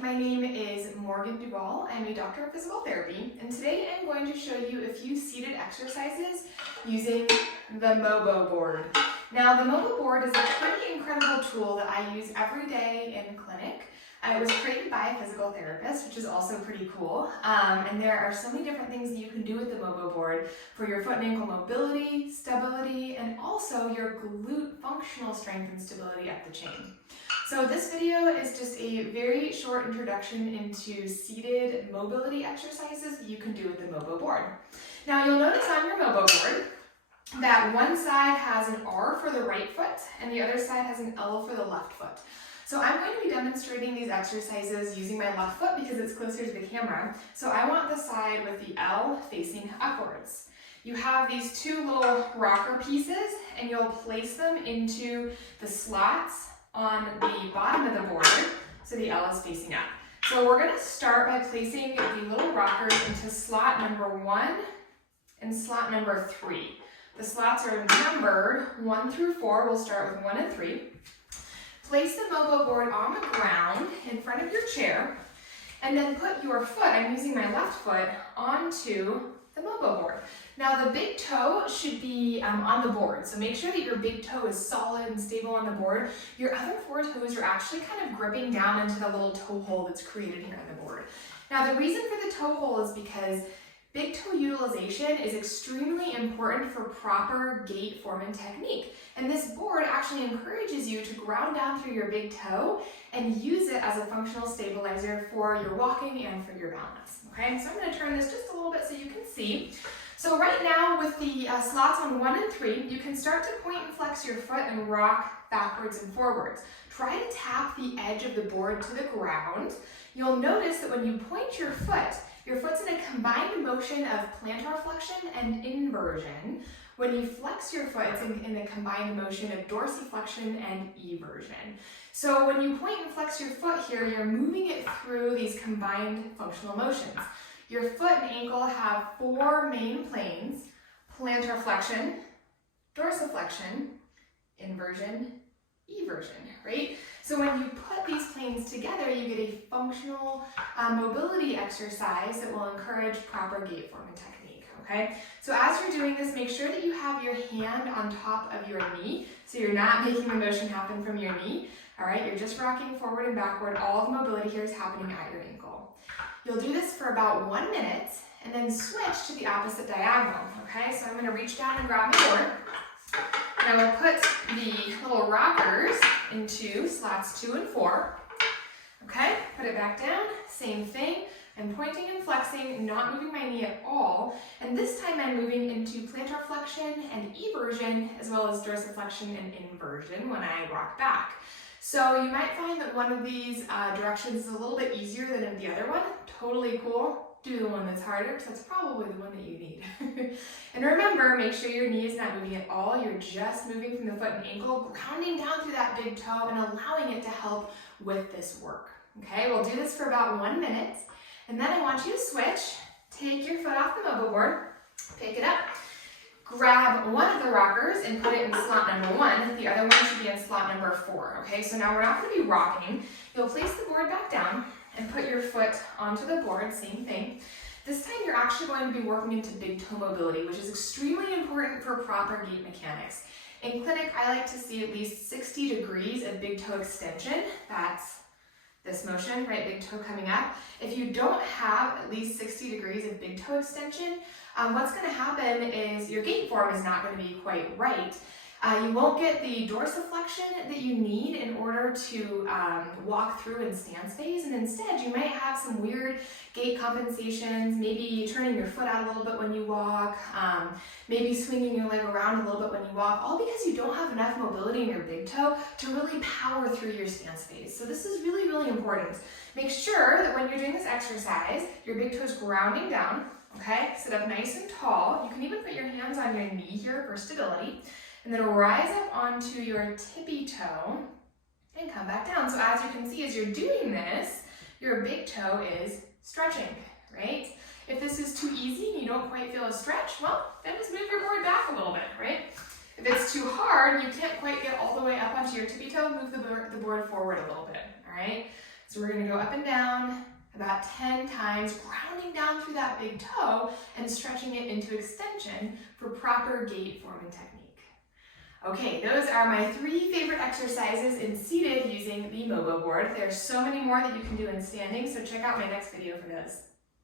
my name is Duval. I'm a doctor of physical therapy, and today I'm going to show you a few seated exercises using the Mobo Board. Now, the Mobo Board is a pretty incredible tool that I use every day in clinic. It was created by a physical therapist, which is also pretty cool. And there are so many different things that you can do with the Mobo Board for your foot and ankle mobility, stability, and also your glute functional strength and stability up the chain. So this video is just a very short introduction into seated mobility exercises that you can do with the Mobo Board. Now you'll notice on your Mobo Board that one side has an R for the right foot and the other side has an L for the left foot. So I'm going to be demonstrating these exercises using my left foot because it's closer to the camera. So I want the side with the L facing upwards. You have these two little rocker pieces and you'll place them into the slots on the bottom of the board so the L is facing up. So we're going to start by placing the little rockers into slot number 1 and slot number 3. The slots are numbered 1 through 4. We'll start with 1 and 3. Place the Mobo Board on the ground in front of your chair, and then put your foot, I'm using my left foot, onto the Mobo Board. Now the big toe should be on the board, so make sure that your big toe is solid and stable on the board. Your other 4 toes are actually kind of gripping down into the little toe hole that's created here on the board. Now the reason for the toe hole is because big toe utilization is extremely important for proper gait form and technique. And this board actually encourages you to ground down through your big toe and use it as a functional stabilizer for your walking and for your balance. Okay, so I'm going to turn this just a little bit so you can see. So right now with the slots on 1 and 3, you can start to point and flex your foot and rock backwards and forwards. Try to tap the edge of the board to the ground. You'll notice that when you point your foot's in a combined motion of plantar flexion and inversion. When you flex your foot, it's in a combined motion of dorsiflexion and eversion. So when you point and flex your foot here, you're moving it through these combined functional motions. Your foot and ankle have 4 main planes: plantar flexion, dorsiflexion, inversion, eversion, right? So when you put these planes together, you get a functional mobility exercise that will encourage proper gait form and technique, okay? So as you're doing this, make sure that you have your hand on top of your knee, so you're not making the motion happen from your knee, all right? You're just rocking forward and backward. All the mobility here is happening at your ankle. You'll do this for about 1 minute, and then switch to the opposite diagonal, okay? So I'm gonna reach down and grab my board. And I will put the little rockers into slots 2 and 4. Okay, put it back down, same thing. I'm pointing and flexing, not moving my knee at all. And this time I'm moving into plantar flexion and eversion, as well as dorsiflexion and inversion when I rock back. So you might find that one of these directions is a little bit easier than the other one. Totally cool. Do the one that's harder, because that's probably the one that you need. And remember, make sure your knee is not moving at all. You're just moving from the foot and ankle, grounding down through that big toe and allowing it to help with this work. Okay, we'll do this for about 1 minute. And then I want you to switch. Take your foot off the Mobo Board, pick it up, grab one of the rockers and put it in slot number 1. The other one should be in slot number 4. Okay, so now we're not going to be rocking. You'll place the board back down and put your foot onto the board, same thing. This time you're actually going to be working into big toe mobility, which is extremely important for proper gait mechanics. In clinic, I like to see at least 60 degrees of big toe extension. That's this motion, right, big toe coming up. If you don't have at least 60 degrees of big toe extension, what's going to happen is your gait form is not going to be quite right. You won't get the dorsiflexion that you need in order to walk through in stance phase, and instead you might have some weird gait compensations, maybe turning your foot out a little bit when you walk, maybe swinging your leg around a little bit when you walk, all because you don't have enough mobility in your big toe to really power through your stance phase. So this is really, really important. Make sure that when you're doing this exercise, your big toe is grounding down, okay? Sit up nice and tall. You can even put your hands on your knee here for stability. And then rise up onto your tippy toe and come back down. So as you can see, as you're doing this, your big toe is stretching, right? If this is too easy and you don't quite feel a stretch, well, then just move your board back a little bit, right? If it's too hard and you can't quite get all the way up onto your tippy toe, move the board forward a little bit, all right? So we're going to go up and down about 10 times, rounding down through that big toe and stretching it into extension for proper gait forming technique. Okay, those are my 3 favorite exercises in seated using the Mobo board. There's so many more that you can do in standing, so check out my next video for those.